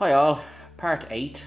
Hi all, part 8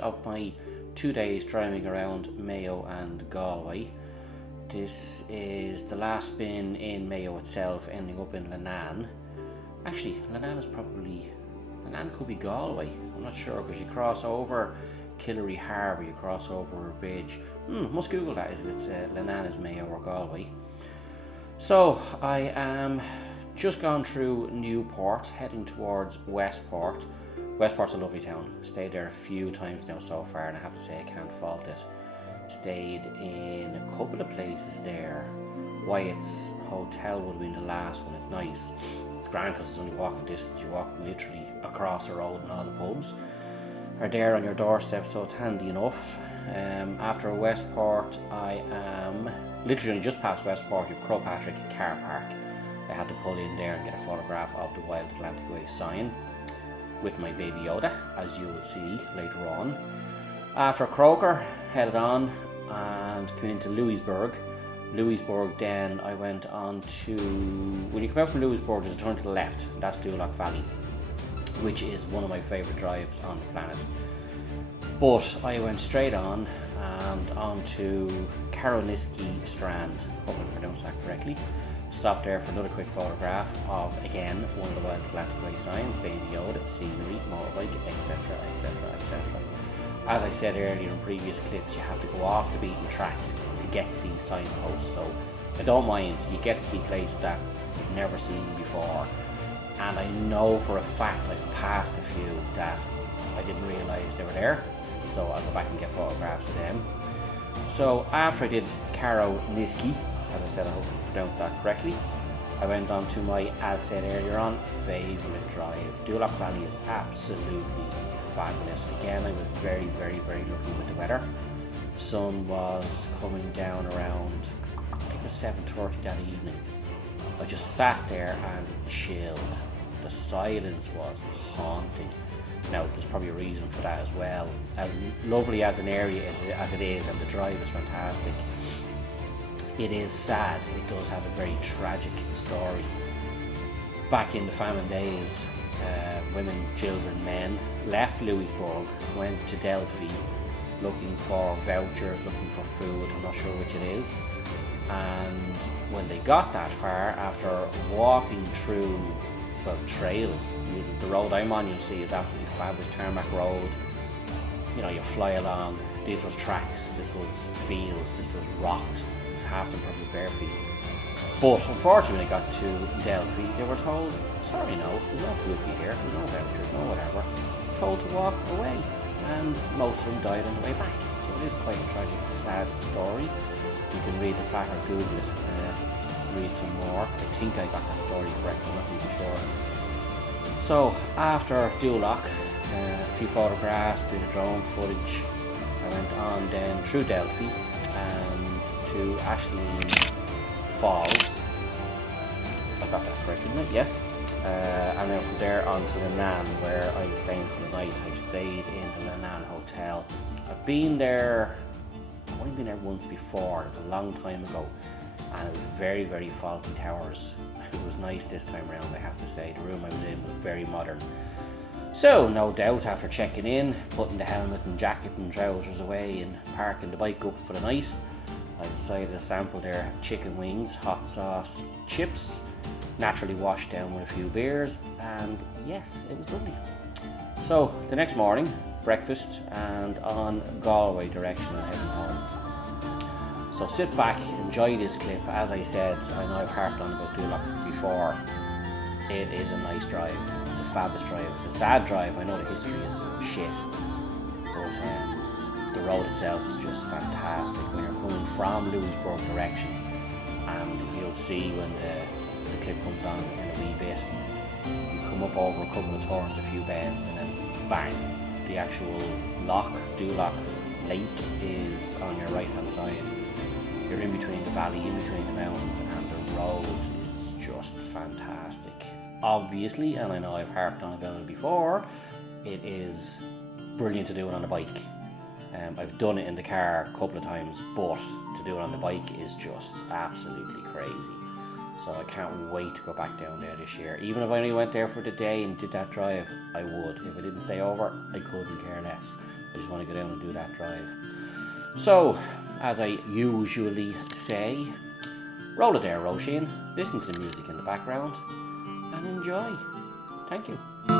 of my 2 days driving around Mayo and Galway. This is the last spin in Mayo itself, ending up in Lannan. Actually, Lannan could be Galway, I'm not sure, because you cross over Killery Harbour, you cross over a bridge. Must Google that, if it's Lannan is Mayo or Galway. So, I am just gone through Newport, heading towards Westport. Westport's a lovely town. Stayed there a few times now so far, and I have to say I can't fault it. Stayed in a couple of places there. Wyatt's Hotel would have been the last one. It's nice. It's grand because it's only walking distance. You walk literally across the road, and all the pubs are there on your doorstep, so it's handy enough. After Westport, I am literally only just past Westport. You've Crowpatrick Car Park. I had to pull in there and get a photograph of the Wild Atlantic Way sign with my baby Yoda, as you will see later on. After Croker, headed on and came into Louisburg. Then I went on to, when you come out from Louisburg, there's a turn to the left, and that's Doolough Valley, which is one of my favourite drives on the planet. But I went straight on and on to Karolniski Strand, hope I pronounced that correctly. Stopped there for another quick photograph of, again, one of the Wild Atlantic Way signs, Baby Yoda, scenery, motorbike, etc, etc, etc. As I said earlier in previous clips, you have to go off the beaten track to get to these signposts, so I don't mind. You get to see places that you've never seen before, and I know for a fact I've passed a few that I didn't realise they were there, so I'll go back and get photographs of them. So after I did Karolniski, as I said, I hope I pronounced that correctly, I went on to my, as said earlier on, favourite drive. Doolough Valley is absolutely fabulous. Again, I was very, very, very lucky with the weather. Sun was coming down around, I think it was 7:30 that evening. I just sat there and chilled. The silence was haunting. Now, there's probably a reason for that as well. As lovely as an area as it is, and the drive is fantastic, it is sad. It does have a very tragic story. Back in the famine days, women, children, men left Louisburg, went to Delphi looking for vouchers, looking for food, I'm not sure which it is. And when they got that far, after walking through, well, trails, the road I'm on, you'll see, is absolutely fabulous, tarmac road. You know, you fly along. This was tracks, this was fields, this was rocks. Half them probably bare feet. But unfortunately, when they got to Delphi, they were told, sorry, no, there's no food for you here, there's no vouchers, no whatever. Told to walk away, and most of them died on the way back. So it is quite a tragic, sad story. You can read the plaque or Google it, read some more. I think I got that story correct, I'm not really sure. So after Doolough, a few photographs, a bit of drone footage, I went on then through Delphi and to Ashleen Falls. I got that correct, didn't I? Yes. And then from there on to Lannan, where I was staying for the night. I stayed in the Lannan Hotel. I've been there, I've only been there once before, it was a long time ago, and it was very, very faulty towers. It was nice this time around, I have to say. The room I was in was very modern. So, no doubt, after checking in, putting the helmet and jacket and trousers away and parking the bike up for the night, I decided to sample their chicken wings, hot sauce, chips, naturally washed down with a few beers, and yes, it was lovely. So, the next morning, breakfast, and on Galway direction and heading home. So sit back, enjoy this clip. As I said, I know I've harped on about Doolough before. It is a nice drive. It's a fabulous drive. It's a sad drive. I know the history is shit, but the road itself is just fantastic when you're coming from Louisburg direction, and you'll see when the clip comes on in a wee bit. You come up over a couple of turns, a few bends, and then bang, the actual loch, Doolough Lake, is on your right hand side. You're in between the valley, in between the mountains, and the road is just fantastic. Obviously, and I know I've harped on about it before, it is brilliant to do it on a bike. I've done it in the car a couple of times, but to do it on the bike is just absolutely crazy. So I can't wait to go back down there this year. Even if I only went there for the day and did that drive, I would. If I didn't stay over, I couldn't care less. I just want to go down and do that drive. So, as I usually say, roll it there, Roisin. Listen to the music in the background and enjoy. Thank you.